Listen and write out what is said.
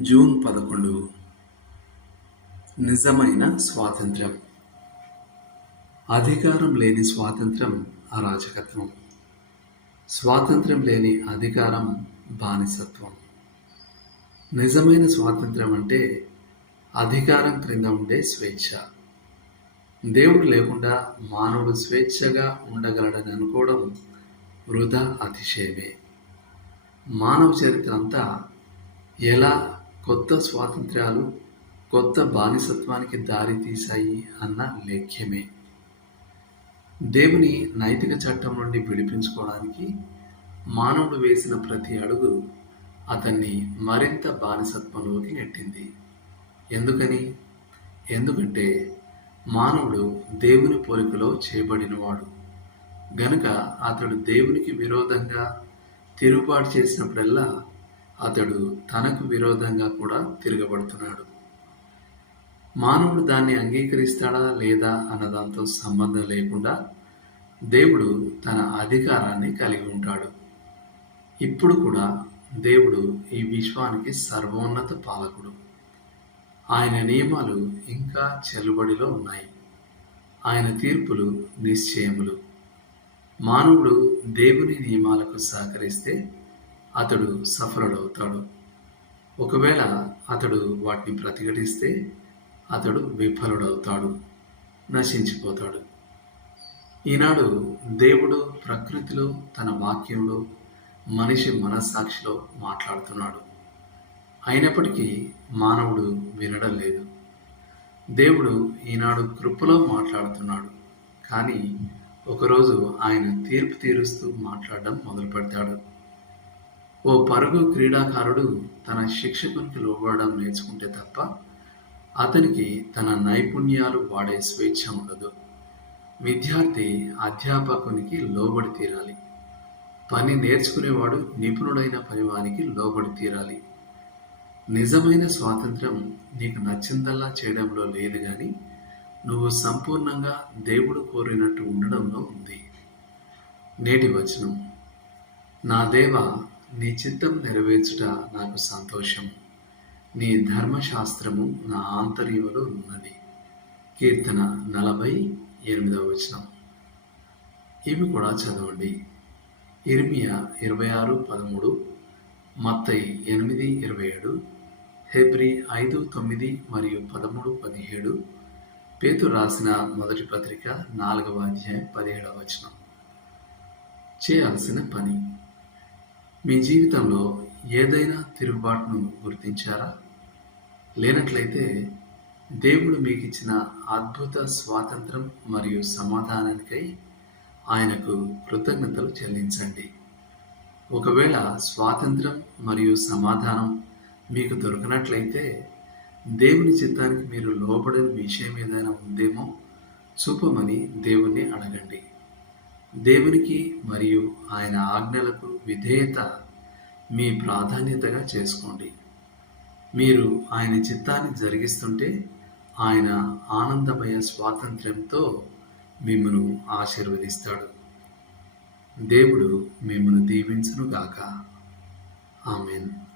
June పదకొండు. నిజమైన స్వాతంత్ర్యం. అధికారం లేని స్వాతంత్రం అరాచకత్వం. స్వాతంత్రం లేని అధికారం బానిసత్వం. నిజమైన స్వాతంత్రం అంటే అధికారం క్రింద ఉండే స్వేచ్ఛ. దేవుడు లేకుండా మానవుడు స్వేచ్ఛగా ఉండగలడని అనుకోవడం వృధా అతిశయమే. మానవ చరిత్ర అంతా ఎలా కొత్త స్వాతంత్ర్యాలు కొత్త బానిసత్వానికి దారి తీశాయి అన్న లేఖ్యమే. దేవుని నైతిక చట్టం నుండి విడిపించుకోవడానికి మానవుడు వేసిన ప్రతి అడుగు అతన్ని మరింత బానిసత్వంలోకి నెట్టింది. ఎందుకని? ఎందుకంటే మానవుడు దేవుని పోలికలో చేయబడినవాడు. గనుక అతడు దేవునికి విరోధంగా తిరుగుబాటు చేసినప్పుడల్లా అతడు తనకు విరోధంగా కూడా తిరగబడుతున్నాడు. మానవుడు దాన్ని అంగీకరిస్తాడా లేదా అన్నదాంతో సంబంధం లేకుండా దేవుడు తన అధికారాన్ని కలిగి ఉంటాడు. ఇప్పుడు కూడా దేవుడు ఈ విశ్వానికి సర్వోన్నత పాలకుడు. ఆయన నియమాలు ఇంకా చెల్లుబడిలో ఉన్నాయి. ఆయన తీర్పులు నిశ్చయములు. మానవుడు దేవుని నియమాలకు సహకరిస్తే అతడు సఫలుడవుతాడు. ఒకవేళ అతడు వాటిని ప్రతిఘటిస్తే అతడు విఫలుడవుతాడు నశించిపోతాడు. ఈనాడు దేవుడు ప్రకృతిలో తన వాక్యంలో మనిషి మనస్సాక్షిలో మాట్లాడుతున్నాడు. అయినప్పటికీ మానవుడు వినడం లేదు. దేవుడు ఈనాడు కృపలో మాట్లాడుతున్నాడు. కానీ ఒకరోజు ఆయన తీర్పు తీరుస్తూ మాట్లాడడం మొదలు పెడతాడు ఓ పరుగు క్రీడాకారుడు తన శిక్షకునికి లోబడడం నేర్చుకుంటే తప్ప అతనికి తన నైపుణ్యాలు వాడే స్వేచ్ఛ ఉండదు. విద్యార్థి అధ్యాపకునికి లోబడి తీరాలి. పని నేర్చుకునేవాడు నిపుణుడైన పనివానికి లోబడి తీరాలి. నిజమైన స్వాతంత్రం నీకు నచ్చిందల్లా చేయడంలో లేదు కానీ నువ్వు సంపూర్ణంగా దేవుడు కోరినట్టు ఉండడంలో ఉంది. నేటి వచనం. నా దేవ నీ చిత్తం నెరవేర్చుట నాకు సంతోషం. నీ ధర్మశాస్త్రము నా ఆంతర్యములో ఉన్నది. కీర్తన నలభై ఎనిమిదవ వచనం. ఇవి కూడా చదవండి. ఇర్మియా ఇరవై ఆరు పదమూడు మత్తయి ఎనిమిది ఇరవై ఏడు హెబ్రి ఐదు తొమ్మిది మరియు పదమూడు పదిహేడు పేతు రాసిన మొదటి పత్రిక నాలుగవ అధ్యాయం పదిహేడవ వచనం. చేయాల్సిన పని. మీ జీవితంలో ఏదైనా తిరుగుబాటును గుర్తించారా? లేనట్లయితే దేవుడు మీకు ఇచ్చిన అద్భుత స్వాతంత్రం మరియు సమాధానానికై ఆయనకు కృతజ్ఞతలు చెల్లించండి. ఒకవేళ స్వాతంత్రం మరియు సమాధానం మీకు దొరకనట్లయితే దేవుని చిత్తానికి మీరు లోపడని విషయం ఏదైనా ఉందేమో చూపమని దేవుణ్ణి అడగండి. దేవునికి మరియు ఆయన ఆజ్ఞలకు విధేయత మీ ప్రాధాన్యతగా చేసుకోండి. మీరు ఆయన చిత్తాన్ని జరిగిస్తుంటే ఆయన ఆనందమయ స్వాతంత్ర్యంతో మిమ్మను ఆశీర్వదిస్తాడు. దేవుడు మిమ్మను దీవించునుగాక. ఆమెన్.